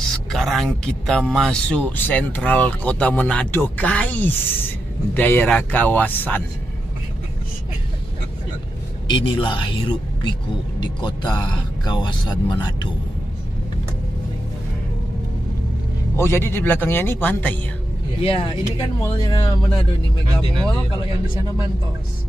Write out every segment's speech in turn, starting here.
Sekarang kita masuk sentral kota Manado, guys. Daerah kawasan. Inilah hiruk pikuk di kota kawasan Manado. Oh, jadi di belakangnya ini pantai ya? Ya, ini kan mallnya Manado nih, Mega Mall. Kalau yang di sana Mantos.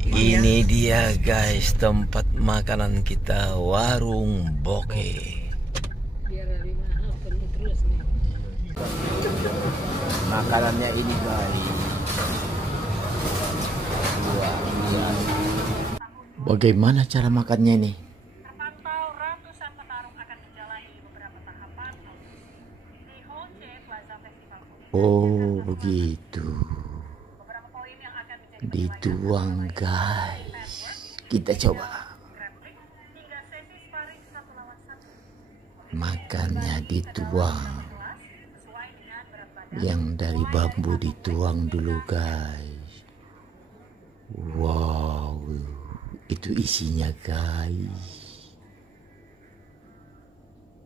Ini dia guys, tempat makanan kita, warung Boke. Biar lebih mahal, penuh terus nih. Makanannya ini guys. Bagaimana cara makannya nih? Terpantau ratusan petarung akan menjalani beberapa tahapan di Holce Plaza Festival. Oh begitu. Beberapa poin yang akan menjadi Dituang guys. Kita coba. grappling hingga sesi sparring 1 lawan 1. Makannya dituang. Sesuai dengan berat badan. Yang dari bambu dituang dulu guys. Wow, itu isinya guys.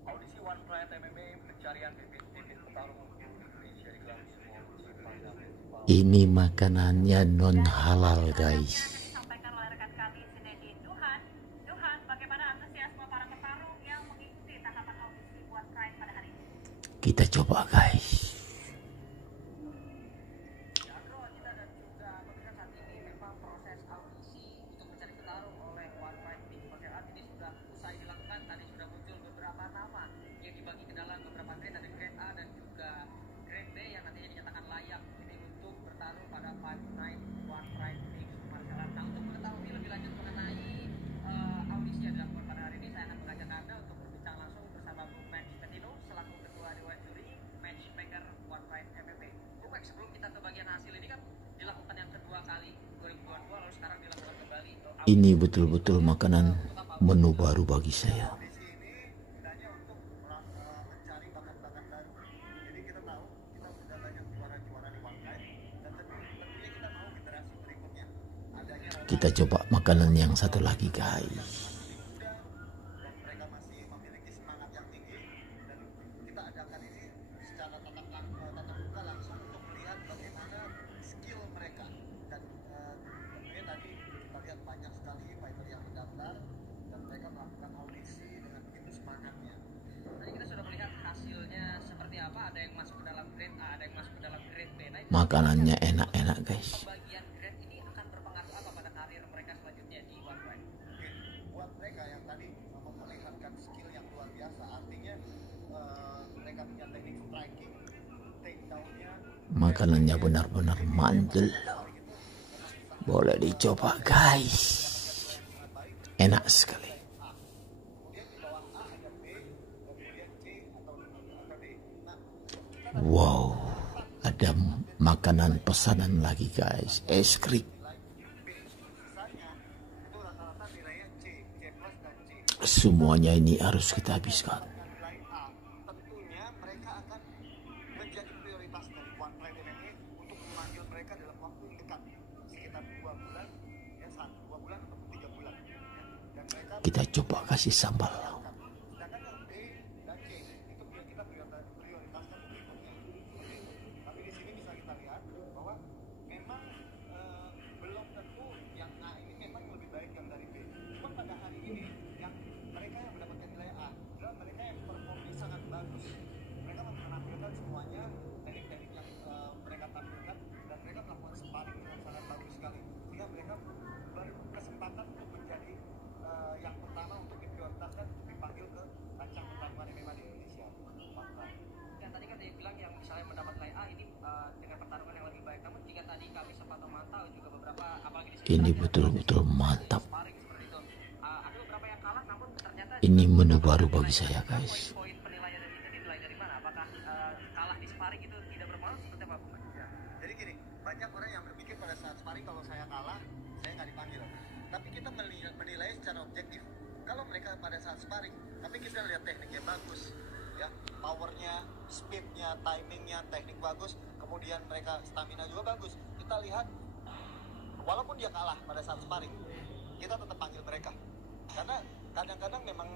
Audisi One Pride MMA pencarian bibit-bibit petarung Indonesia di Grand Festival. Ini makanannya non halal guys. Disampaikan oleh rekan kami Zinedine Duhan. Duhan, bagaimana antusiasme para petarung yang mengikuti tahapan audisi One Pride pada hari ini? Kita coba guys. Proses audisi untuk mencari petarung oleh One Pride Big Boxer Art ini sudah usai dilakukan. Tadi sudah muncul beberapa nama yang dibagi ke dalam beberapa grade, ada grade A dan juga grade B yang nantinya dinyatakan layak ini untuk bertarung pada Fight Night One Pride Big Martial Art. Nah, untuk mengetahui lebih lanjut mengenai audisi yang dilakukan pada hari ini, saya akan mengajak Anda untuk berbincang langsung bersama Bung Max Petino selaku ketua dewan juri matchmaker One Pride MMA. Bung Max, sebelum kita ke bagian hasil ini kan dilakukan yang kedua kali 2022, lalu sekarang dilakukan kembali. Ini betul-betul makanan menu baru bagi saya. Audisi ini gunanya untuk mencari bakat-bakat baru. Jadi kita tahu kita sudah banyak juara-juara di One Pride dan tentunya kita mau generasi berikutnya adanya Kita coba makanan yang satu lagi guys. muda dan mereka masih memiliki semangat yang tinggi, dan kita adakan ini secara tatap muka langsung untuk melihat bagaimana skill mereka. Dan tentunya tadi kita lihat banyak sekali fighter yang mendaftar dan mereka melakukan audisi dengan begitu semangatnya. Tadi kita sudah melihat hasilnya seperti apa, ada yang masuk ke dalam grade A, ada yang masuk ke dalam grade B. Nah, Makanannya enak-enak guys. pembagian grade ini akan berpengaruh apa pada karir mereka selanjutnya di One Pride? Buat mereka yang tadi memperlihatkan skill yang luar biasa, artinya mereka punya teknik striking, takedown-nya. Makanannya benar-benar mantul. Boleh dicoba guys. Enak sekali. Wow, ada makanan pesanan lagi guys. Es krim. Semuanya ini harus kita habiskan. Tentunya mereka akan menjadi prioritas dari One Pride MMA untuk memanggil mereka dalam waktu yang dekat, sekitar 2 bulan, ya 2 bulan atau 3 bulan. Dan mereka Kita coba kasih sambal. sedangkan yang B dan C itu kita prioritaskan berikutnya. Tapi di sini bisa kita lihat bahwa memang belum tentu yang A ini memang lebih baik yang dari B. Cuma pada hari ini yang mereka yang mendapatkan nilai A adalah mereka yang performnya sangat bagus. Mereka menampilkan semuanya teknik-teknik yang mereka tampilkan, dan mereka melakukan sparring dengan sangat bagus sekali. Sehingga mereka berkesempatan untuk menjadi yang pertama untuk diprioritaskan untuk dipanggil ke kancah pertarungan MMA di Indonesia. Yang tadi kan dibilang yang misalnya mendapat nilai A ini dengan pertarungan yang lebih baik. Namun jika tadi kami sempat memantau juga beberapa, apalagi di sini Ini betul-betul mantap. sparring seperti itu, ada beberapa yang kalah, namun ternyata Ini menu baru bagi saya guys. poin penilaian itu dinilai dari mana? Apakah kalah di sparring itu tidak berpengaruh seperti apa, Bung? Ya. Jadi gini, banyak orang yang berpikir pada saat sparring kalau saya kalah, saya nggak dipanggil. Tapi kita menilai secara objektif. Kalau mereka pada saat sparring, tapi kita lihat tekniknya bagus, ya, powernya, speednya, timingnya, teknik bagus, kemudian mereka stamina juga bagus. Kita lihat, walaupun dia kalah pada saat sparring, kita tetap panggil mereka. Karena kadang-kadang memang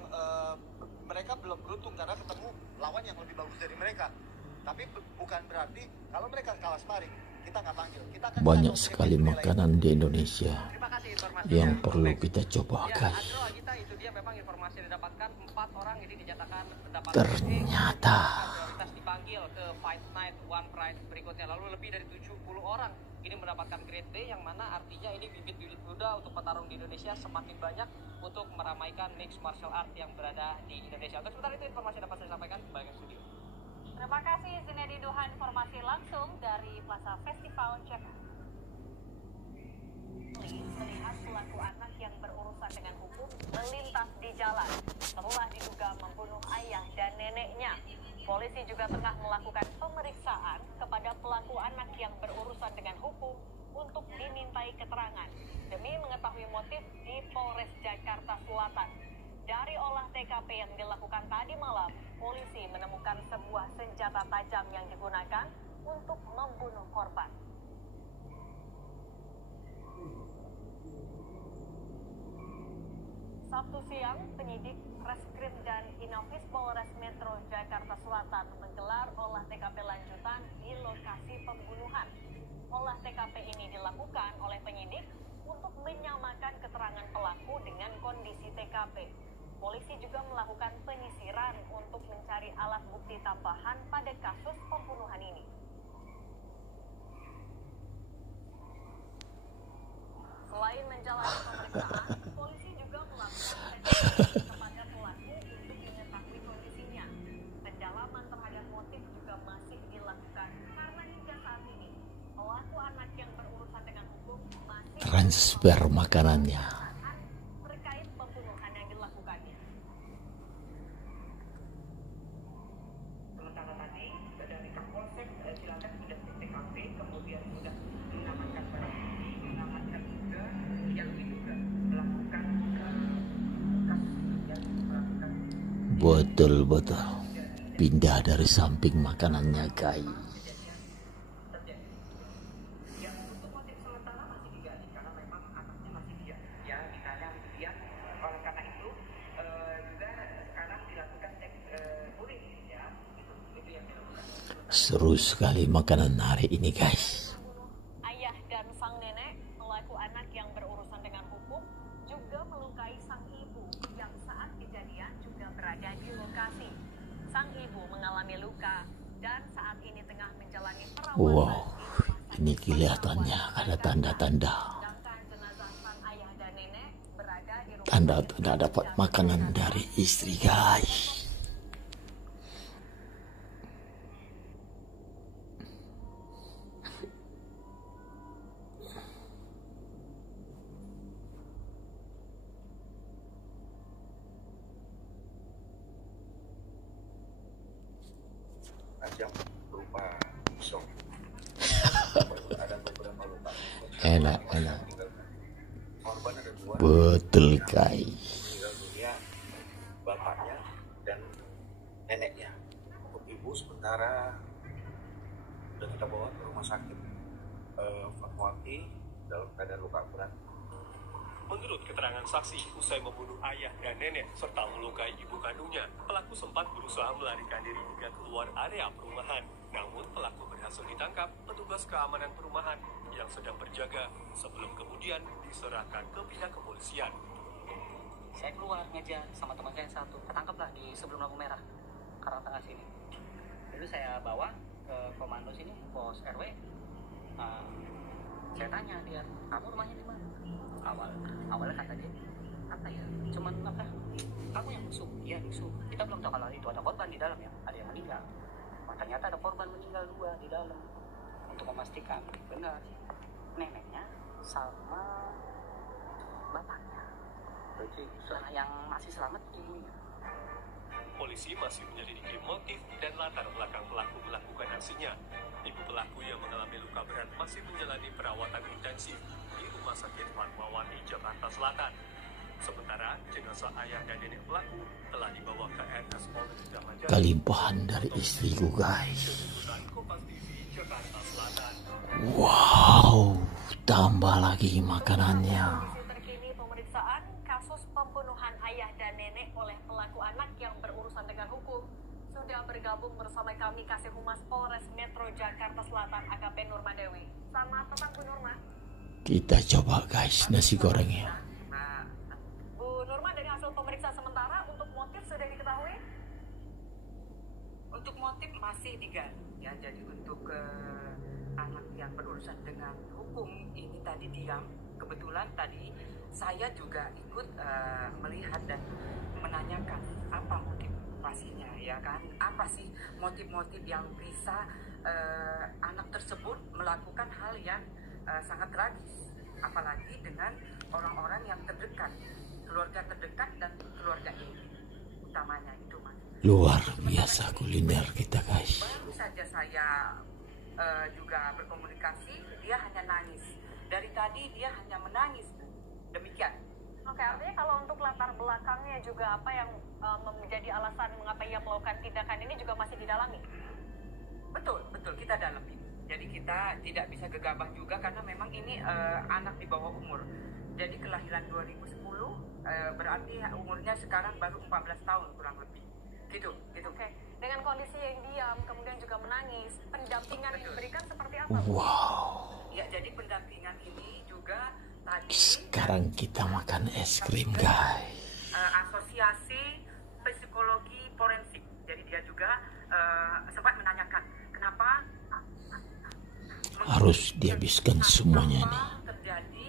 mereka belum beruntung karena ketemu lawan yang lebih bagus dari mereka. Tapi bukan berarti kalau mereka kalah sparring kita nggak panggil. Kita akan Banyak sekali makanan di Indonesia Terima kasih informasi yang perlu kita coba, Ya, guys. Andro Agita, itu dia memang informasi yang didapatkan 4 orang ini dinyatakan mendapat Ternyata prioritas dipanggil ke Fight Night One Prize berikutnya. Lalu lebih dari 70 orang ini mendapatkan grade B, yang mana artinya ini bibit-bibit muda untuk petarung di Indonesia semakin banyak untuk meramaikan mixed martial art yang berada di Indonesia. Untuk sebentar itu informasi yang dapat saya sampaikan kembali ke studio. Terima kasih Zinedi Duhan, informasi langsung dari Plaza Festival Jakarta. Melihat pelaku anak yang berurusan dengan hukum melintas di jalan setelah diduga membunuh ayah dan neneknya. Polisi juga tengah melakukan pemeriksaan kepada pelaku anak yang berurusan dengan hukum untuk dimintai keterangan demi mengetahui motif di Polres Jakarta Selatan. Dari olah TKP yang dilakukan tadi malam, polisi menemukan sebuah senjata tajam yang digunakan untuk membunuh korban. Sabtu siang, penyidik Reskrim dan Inafis Polres Metro Jakarta Selatan menggelar olah TKP lanjutan di lokasi pembunuhan. Olah TKP ini dilakukan oleh penyidik untuk menyamakan keterangan pelaku dengan kondisi TKP. Polisi juga melakukan penyisiran untuk mencari alat bukti tambahan pada kasus pembunuhan ini. Selain menjalani pemeriksaan, polisi juga melakukan penyisiran kepada pelaku untuk mengetahui kondisinya. Pendalaman terhadap motif juga masih dilakukan karena hingga saat ini pelaku anak yang berurusan dengan hukum masih transfer makanannya. terkait pembunuhan yang dilakukannya. Sementara tadi dari Kapolsek Cilacap sudah ke TKP, kemudian sudah mengamankan barang bukti, mengamankan juga yang diduga melakukan Betul-betul pindah dari samping makanannya, guys. yang untuk motif sementara masih digali karena memang anaknya masih dia ya ditanya kemudian. Oleh karena itu juga sekarang dilakukan cek urin ya, itu yang dilakukan. Seru sekali makanan hari ini, guys. Membunuh ayah dan sang nenek, pelaku anak yang berurusan dengan hukum juga melukai sang ibu yang saat kejadian juga berada di lokasi. Sang ibu mengalami luka dan saat ini tengah menjalani perawatan. Wow, di rumah sakit ini kelihatannya ada tanda-tanda. Sedangkan jenazah sang ayah dan nenek berada di rumah Tanda-tanda dapat makanan dari istri, guys. ajang berupa shock. Ada beberapa luka. Enak. Korban ada 2. Betul, guys. Meninggal dunia bapaknya dan neneknya. Untuk ibu sementara sudah kita bawa ke rumah sakit Fatmawati dalam keadaan luka berat. Menurut keterangan saksi, usai membunuh ayah dan nenek serta melukai ibu kandungnya, pelaku sempat berusaha melarikan diri hingga keluar area perumahan. Namun pelaku berhasil ditangkap petugas keamanan perumahan yang sedang berjaga sebelum kemudian diserahkan ke pihak kepolisian. Saya keluar ngejar sama teman saya yang satu, ketangkaplah di sebelum lampu merah, Karang Tengah sini. Lalu saya bawa ke komando sini, pos RW. Saya tanya dia, kamu rumahnya di mana? Awalnya kata dia, apa ya? Cuman apa? Kamu yang nusuk? Iya nusuk. Kita belum tahu kalau itu ada korban di dalam ya, ada yang meninggal. Wah, ternyata ada korban meninggal 2 di dalam. Untuk memastikan benar neneknya sama bapaknya. Yang masih selamat ibunya. Polisi masih menyelidiki motif dan latar belakang pelaku melakukan aksinya. Ibu pelaku yang mengalami luka berat masih menjalani perawatan intensif di Rumah Sakit Fatmawati, Jakarta Selatan. Sementara jenazah ayah dan nenek pelaku telah dibawa ke RS Polres Jakarta. Kelimpahan dari istriku, guys. Kompas TV, Jakarta Selatan. Wow, tambah lagi makanannya. Kondisi terkini pemeriksaan kasus pembunuhan ayah dan bergabung bersama kami Kasih Humas Polres Metro Jakarta Selatan AKP Nurma Dewi. Selamat petang Bu Nurma. Kita coba guys nasi gorengnya. Bu Nurma, dari hasil pemeriksaan sementara untuk motif sudah diketahui? Untuk motif masih digali ya. Jadi untuk anak yang berurusan dengan hukum ini tadi diam. Kebetulan tadi saya juga ikut melihat dan menanyakan apa motif pastinya ya kan, apa sih motif-motif yang bisa anak tersebut melakukan hal yang sangat tragis, apalagi dengan orang-orang yang terdekat, keluarga terdekat dan keluarga ini utamanya itu Mas. Luar biasa kuliner kita guys. Baru saja saya juga berkomunikasi, dia hanya nangis. Dari tadi dia hanya menangis, demikian. Oke, artinya kalau untuk latar belakangnya juga apa yang menjadi alasan mengapa ia melakukan tindakan ini juga masih didalami? Betul, kita dalami. Jadi kita tidak bisa gegabah juga karena memang ini anak di bawah umur. Jadi kelahiran 2010, berarti umurnya sekarang baru 14 tahun kurang lebih. Gitu. Oke, dengan kondisi yang diam, kemudian juga menangis, pendampingan yang diberikan seperti apa? Wow. Ya, jadi pendampingan ini juga tadi Sekarang kita makan es krim guys. Asosiasi Psikologi Forensik. Jadi dia juga sempat menanyakan kenapa Harus dihabiskan semuanya nih. terjadi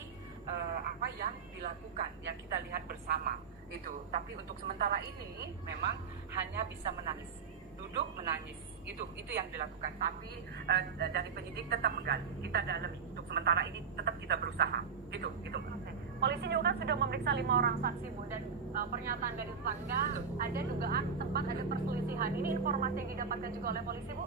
apa yang dilakukan yang kita lihat bersama itu. Tapi untuk sementara ini memang hanya bisa menangis, duduk menangis, itu yang dilakukan. Tapi dari penyidik tetap menggali, kita dalami. Untuk sementara ini tetap kita berusaha, gitu. Oke. Polisi juga kan sudah memeriksa 5 orang saksi Bu, dan pernyataan dari tetangga ada dugaan sempat ada perselisihan. Ini informasi yang didapatkan juga oleh polisi Bu?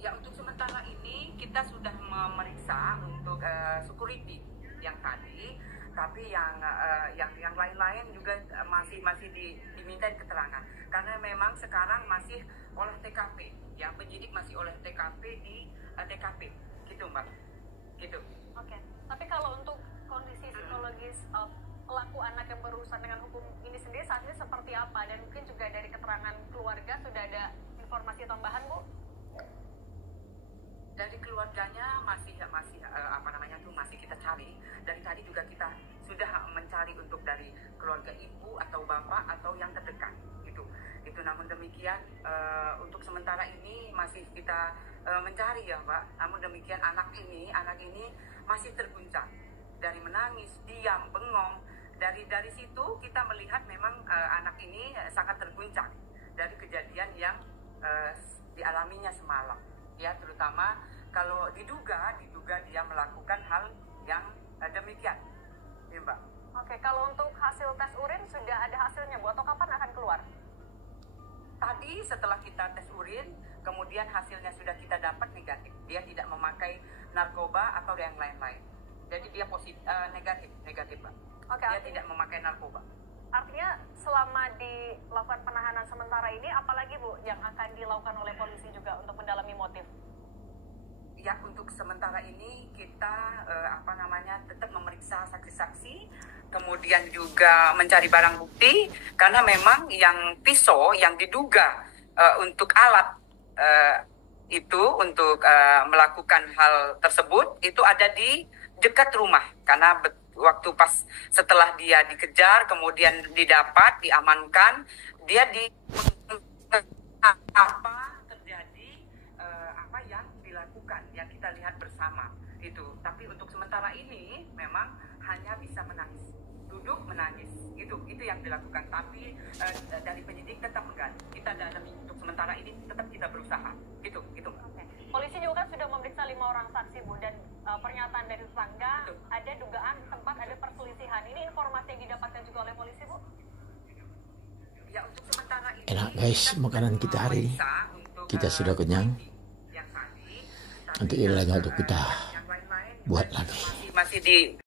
Ya, untuk sementara ini kita sudah memeriksa untuk security yang tadi, tapi yang lain-lain juga masih diminta keterangan karena memang sekarang masih olah TKP, yang penyidik masih olah TKP di TKP, gitu Mbak, gitu. Oke, tapi kalau untuk kondisi psikologis pelaku anak yang berurusan dengan hukum ini sendiri saat ini seperti apa, dan mungkin juga dari keterangan keluarga sudah ada informasi tambahan Bu? Dari keluarganya masih masih kita cari. Dari tadi juga kita sudah mencari untuk dari keluarga ibu atau bapak atau yang terdekat gitu. Namun demikian untuk sementara ini masih kita mencari ya Pak. Namun demikian anak ini masih terguncang dari menangis, diam, bengong. Dari situ kita melihat memang anak ini sangat terguncang dari kejadian yang dialaminya semalam. Ya, terutama kalau diduga dia melakukan hal yang demikian, ya Mbak. Oke, kalau untuk hasil tes urin sudah ada hasilnya Bu, atau kapan akan keluar? Tadi setelah kita tes urin, kemudian hasilnya sudah kita dapat negatif. Dia tidak memakai narkoba atau yang lain-lain. Jadi dia negatif Mbak. Oke, dia tidak memakai narkoba. Artinya selama dilakukan penahanan sementara ini, apalagi Bu yang akan dilakukan oleh polisi juga untuk mendalami motif? Ya, untuk sementara ini kita tetap memeriksa saksi-saksi, kemudian juga mencari barang bukti, karena memang yang pisau yang diduga untuk alat itu untuk melakukan hal tersebut itu ada di dekat rumah, karena waktu pas setelah dia dikejar kemudian diamankan, dia apa terjadi apa yang dilakukan yang kita lihat bersama itu. Tapi untuk sementara ini memang hanya bisa menangis, duduk menangis, itu yang dilakukan. Tapi dari penyidik tetap menggali, kita dalami. Untuk sementara ini tetap kita berusaha, gitu. Okay. Polisi juga kan sudah memeriksa 5 orang saksi Bu, dan pernyataan dari tetangga ada dugaan sempat ada perselisihan. Ini informasi yang didapatkan juga oleh polisi Bu? Ya, untuk sementara ini enak guys makanan kita hari ini. Kita sudah kenyang. Nanti ini lagi untuk kita buat lagi. Masih di